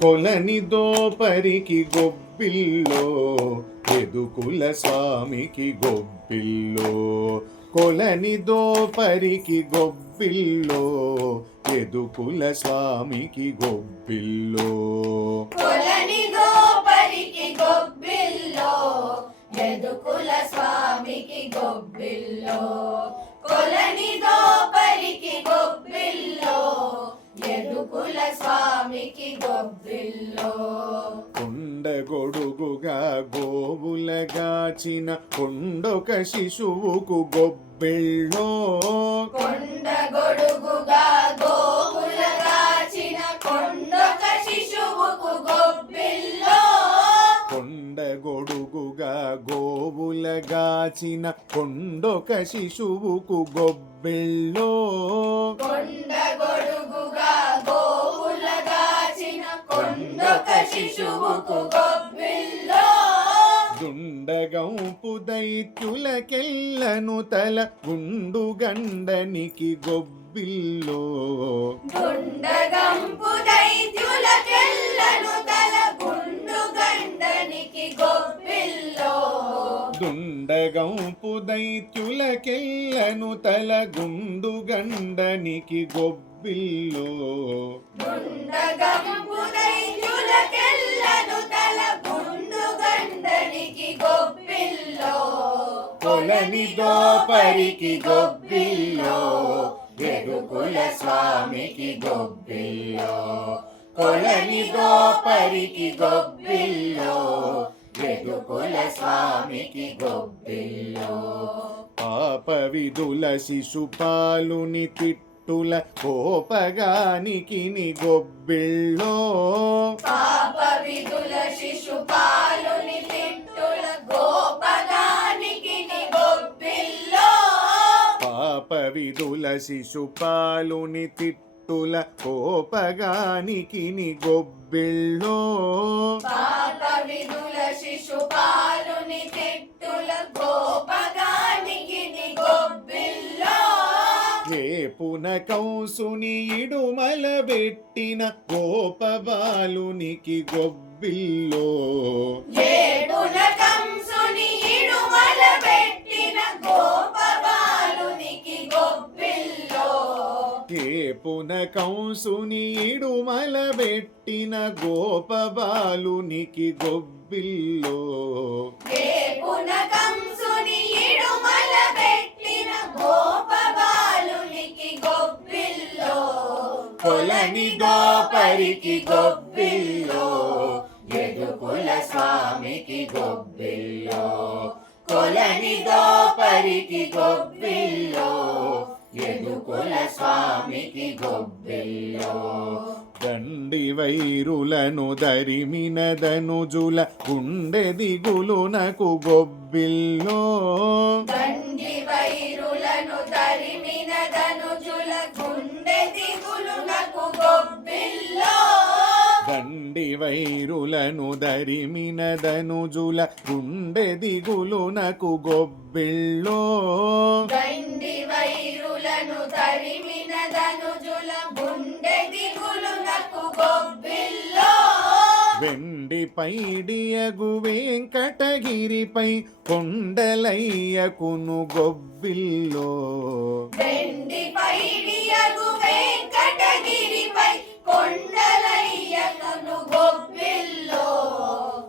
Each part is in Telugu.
కొలని దోపరికి గొబ్బిల్లో ఎదుకుల స్వామికి గొబ్బిల్లో. కొలని దోపరికి గొబ్బిల్లో ఎదుకుల స్వామికి గొబ్బిల్లో. కొలని దోపరికి గొబ్బిల్లో ఎదుకుల స్వామికి గొబ్బిల్లో. కొలని దోపరికి గొబ్బిల్లో ఎదుకుల స్వామికి గొబ్బిల్లో. కొండ గొడుగుగా గోవులగాచిన కొండొక శిశువుకు గొబ్బిల్లో. కొండ గొడుగుగా గోవులగాచిన కొండొక శిశువుకు గొబ్బిల్లో. కొండ గొడుగుగా గోవులగాచిన కొండొక శిశువుకు గొబ్బిల్లో. కొండ గొడుగుగా గోవులగాచిన కొండొక శిశువుకు గొబ్బిల్లో. దుండగంపు దైత్యులకెల్లను తల గుండు గండనికి గొబ్బిల్లో. దుండగంపు దైత్యులకెల్లను తల గుండు గండనికి గొబ్బిల్లో. దుండగంపు దైత్యులకెల్లను తల గుండు గండనికి గొబ్బిల్లో. దుండగంపు దైత్యులకెల్లను తల గుండు గండనికి గొబ్బిల్లో. కొలని దోపరికి గొబ్బిల్లో ఎదుకుల స్వామికి గొబ్బిల్లో. కొలని దోపరికి గొబ్బిల్లో ఎదుకుల స్వామికి గొబ్బిల్లో. పాప విదుల శిశుపాలుని తిట్టుల కోపగానికి గొబ్బిల్లో. పాప విదుల శిశుపాలుని తిట్టుల గోపగానికి గొబ్బిల్లో. పాప విదుల శిశుపాలుని తిట్టుల కోపగానికి గొబ్బిల్లో. పాప విదుల శిశుపాలుని తిట్టుల గోపగానికి గొబ్బిల్లో. ఏపున కంసుని ఇడుమల పెట్టిన గోపబాలునికి గొబ్బిల్లో. ఏడున కంసుని ఇడుమల పెట్టిన గోపబాలునికి గొబ్బిల్లో. ఏపున కంసుని ఇడుమల పెట్టిన గోపబాలునికి గొబ్బిల్లో. ఏపున కంసుని ఇడుమల పెట్టిన గోపబాలునికి గొబ్బిల్లో. కొలని దోపరికి గొబ్బిల్లో ఎదుకుల స్వామికి గొబ్బిల్లో. కొలని దోపరికి గొబ్బిల్లో ఎదుకుల స్వామికి గొబ్బిల్లో. దండి వైరులను దరిమిన దనుజుల గుండె దిగులునకు గొబ్బిల్లో. దండి వైరులను తరిమిన ధనుజుల గుండె దిగులునకు గొబ్బిల్లో. దండి వైరులను దరిమిన దనుజుల గుండె దిగులునకు గొబ్బిల్లో. దండి వైరులను తరిమిన ధనుజుల గుండె దిగులునకు గొబ్బిల్లో. వెండి పైడియగు వెంకటగిరిపై కొండలయ్యకును గొబ్బిల్లో. వెండి పైడియగు వెంకటగిరిపై కొండలయ్యకును గొబ్బిల్లో.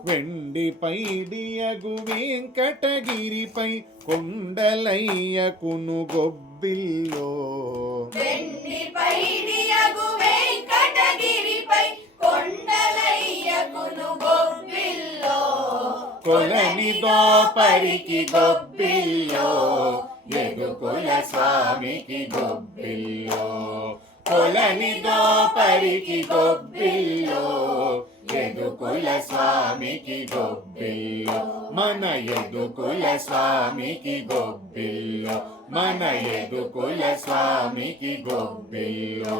వెండి పైడియగు వెంకటగిరిపై కొండలయ్యకును గొబ్బిల్లో. వెండి పైడియగు వెంకటగిరిపై కొండలయ్యకును గొబ్బిల్లో. కొలని దోపరికి గొబ్బిల్లో ఎదుకుల స్వామికి గొబ్బిల్లో. కొలని దోపరికి గొబ్బిల్లో ఎదుకుల స్వామికి గొబ్బిల్లో. మన ఎదుకుల స్వామికి గొబ్బిల్లో. మన ఎదుకుల స్వామికి గొబ్బిల్లో.